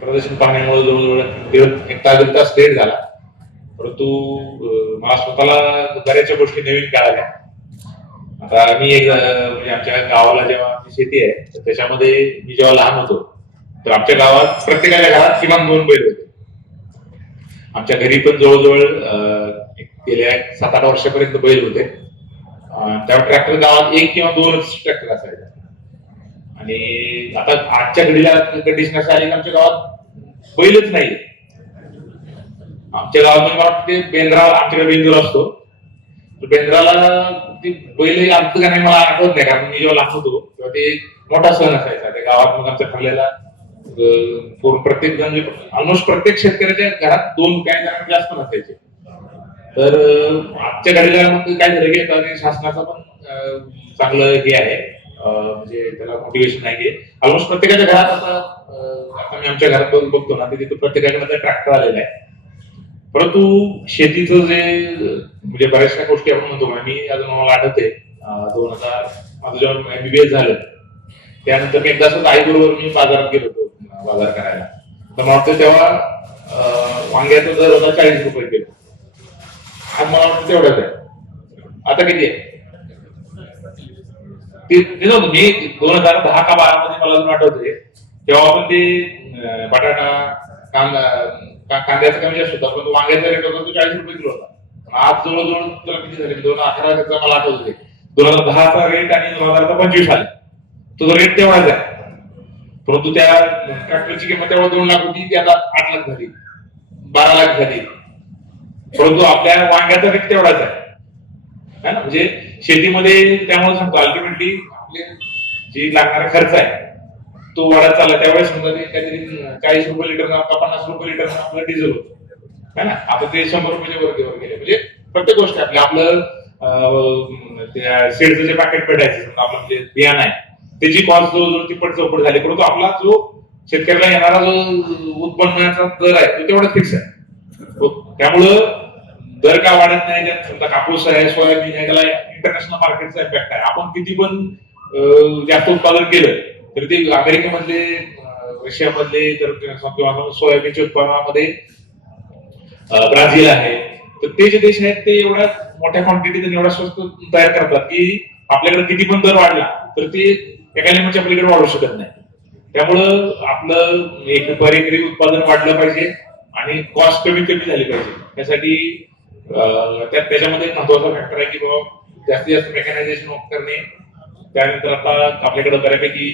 प्रदर्शन पाहण्यामुळे जवळजवळ एक तास लेट झाला. परंतु मला स्वतःला बऱ्याचशा गोष्टी नवीन कळाल्या. आता मी एक म्हणजे आमच्या गावाला जेव्हा शेती आहे तर त्याच्यामध्ये मी जेव्हा लहान होतो तर आमच्या गावात प्रत्येकाच्या घरात किमान 2 बैल होते. आमच्या घरी पण जवळजवळ गेल्या 7-8 वर्षापर्यंत बैल होते. तेव्हा ट्रॅक्टर गावात 1 किंवा 2च ट्रॅक्टर असायचे. आणि आता आजच्या घडीला कंडिशन अशी आली की आमच्या गावात बैलच नाही. आमच्या गावात मला वाटते बेंद्राला, आमच्याकडे बेंदूर असतो, तर बेंद्राला ती बैल आणतं का नाही मला आठवत नाही, कारण मी जेव्हा लहान होतो तेव्हा ते मोठा सण असायचा त्या गावात. मग आमच्या ठरलेला प्रत्येक जण ऑलमोस्ट प्रत्येक शेतकऱ्याच्या घरात 2 काही जणांना जास्त नसायचे. तर आजच्या घडीला मग काय झालं की आता शासनाचं पण चांगलं हे आहे, म्हणजे त्याला मोटिवेशन आहे की ऑलमोस्ट प्रत्येकाच्या घरात आता मी आमच्या घरात बघतो ना, तिथे प्रत्येकाकडे ट्रॅक्टर आलेला आहे. परंतु शेतीचं जे म्हणजे बऱ्याचशा गोष्टी आपण म्हणतो ना, मी अजून मला आठवते 2000 माझं जेव्हा MBBS झालं त्यानंतर मी एकदा असं आई बरोबर मी बाजारात गेलो होतो बाजार करायला. तर मला वाटतं तेव्हा वांग्याचा दर होता 40 रुपये किलो. आज मला वाटतं तेवढंच आहे. आता किती आहे मी 2010 का 12 मध्ये मला अजून आठवतंय तेव्हा आपण ते बटाटा कांद्याचा कमी जास्त होता, पण वांग्याचा रेट होता तो 40 रुपये किलो होता. आज जवळजवळ त्याला किती झाले 2011 मला आठवत होते 2010चा रेट आणि 2025 आले तो रेट तेवढाच आहे. परंतु त्या ट्रॅक्टरची किंमत तेव्हा 2 लाख होती, ती आता 8 लाख झाली, 12 लाख झाली. परंतु आपल्या वांग्याचा रेट तेवढाच आहे ना. म्हणजे शेतीमध्ये त्यामुळे सांगतो अल्टिमेटली आपले जे लागणारा खर्च आहे तो वाढत चालला. त्यावेळेस समजा ते काहीतरी 40 रुपये लिटर 50 रुपये लिटर आपलं डिझेल होतं है ना. आता ते 100 रुपयाच्या वर गेले. म्हणजे प्रत्येक गोष्ट आपलं त्या सीडचं जे पॅकेट भेटायचं आपलं म्हणजे बियाणं आहे त्याची कॉस्ट जवळजवळ तिप्पट चौपट झाली. परंतु आपला जो शेतकऱ्याला येणारा जो उत्पन्नाचा दर आहे तो तेवढा फिक्स आहे. त्यामुळं दर का वाढत नाही. समजा कापूस आहे, सोयाबीन आहे, त्याला इंटरनॅशनल मार्केटचा इम्पॅक्ट आहे. आपण किती पण जास्त उत्पादन केलं तर ते अमेरिकेमधले, रशियामधले तर किंवा सोयाबीनच्या उत्पादनामध्ये ब्राझील आहे, तर ते जे देश आहेत ते एवढ्या मोठ्या क्वांटिटीत एवढा स्वस्त तयार करतात की आपल्याकडे किती पण दर वाढला तर ते एका लिमिटच्या पलीकडे वाढू शकत नाही. त्यामुळं आपलं एक पर एकरी उत्पादन वाढलं पाहिजे आणि कॉस्ट कमी झाली पाहिजे. त्यासाठी त्याच्यामध्ये महत्वाचा फॅक्टर आहे की बाबा जास्तीत जास्त मेकॅनायझेशन करणे. त्यानंतर आता आपल्याकडे बऱ्यापैकी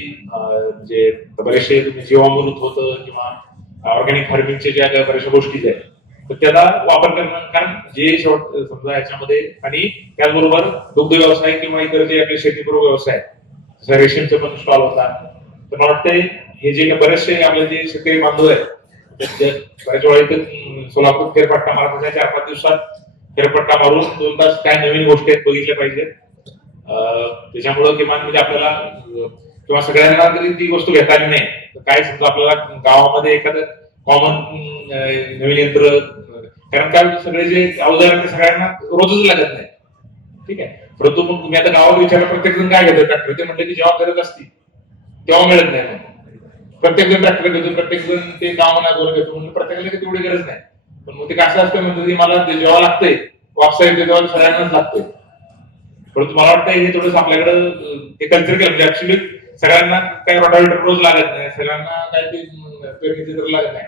जे बरेचसे जीवामृत होतं किंवा ऑर्गॅनिक फार्मिंगचे ज्या बऱ्याचशा गोष्टी आहेत तर त्याचा वापर करणं, कारण जे समजा याच्यामध्ये आणि त्याचबरोबर दुग्ध व्यवसाय किंवा इतर जे आपले शेतीपूर्व व्यवसाय जसं रेशीमचे पण स्टॉल होता. तर मला वाटतंय हे जे बरेचसे आपले जे शेतकरी बांधव आहेत बऱ्याच वेळा इथे सोलापूर फेरफटका मारत 4-5 दिवसात फेरफटका मारून 2 तास काय नवीन गोष्टी आहेत बघितल्या पाहिजेत. त्याच्यामुळं किमान म्हणजे आपल्याला किंवा सगळ्यांना जरी ती गोष्ट घेता आली नाही तर काय समजा आपल्याला गावामध्ये एखादं कॉमन नवीन यंत्र, कारण काय सगळे जे अवजार आहेत ते सगळ्यांना रोजच लागत नाही. ठीक आहे. परंतु मग तुम्ही आता गावात विचारलं प्रत्येक जण काय घेतो ट्रॅक्टर, ते म्हटलं की जेव्हा गरज असती तेव्हा मिळत नाही. प्रत्येक जण ट्रॅक्टर घेतो, प्रत्येक जण ते गावाला घेतो, म्हणजे प्रत्येकाला तेवढी गरज नाही. पण मग ते कसं असतं म्हणजे की मला जेव्हा लागतंय वापसा येते तेव्हा सगळ्यांनाच लागतंय. परंतु मला वाटतं हे थोडंसं आपल्याकडं ते कल्चर केलं म्हणजे ऍक्च्युली सगळ्यांना काही रोटावेटर रोज लागत नाही, सगळ्यांना काय ते पेरणीचे तर लागत नाही.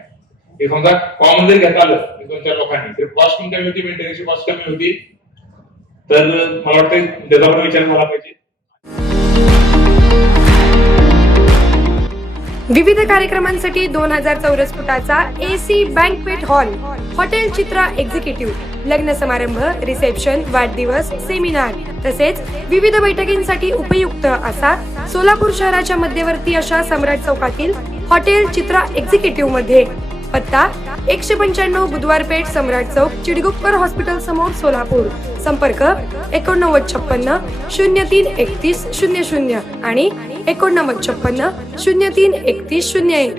हे समजा कॉमन जर घेता आलं 2-4 लोकांनी तर कॉस्ट पण कमी होती, मेंटेनन्सची कॉस्ट कमी होती. तर मला वाटतं त्याचा पण विचार झाला पाहिजे. विविध कार्यक्रमांसाठी 2000 चौरस फुटाचा AC बँक्वेट हॉल, हॉटेल चित्रा एक्झिक्युटिव्ह, लग्न समारंभ, रिसेप्शन, वाढदिवस, सेमिनार तसेच विविध बैठकींसाठी उपयुक्त असा सोलापूर शहराच्या मध्यवर्ती अशा सम्राट चौकातील हॉटेल चित्रा एक्झिक्युटिव्ह मध्ये. पत्ता 195 बुधवार पेठ, सम्राट चौक, चिडगुप्कर हॉस्पिटल समोर, सोलापूर. संपर्क 8956 03 31 00 आणि 8956 03 31 01.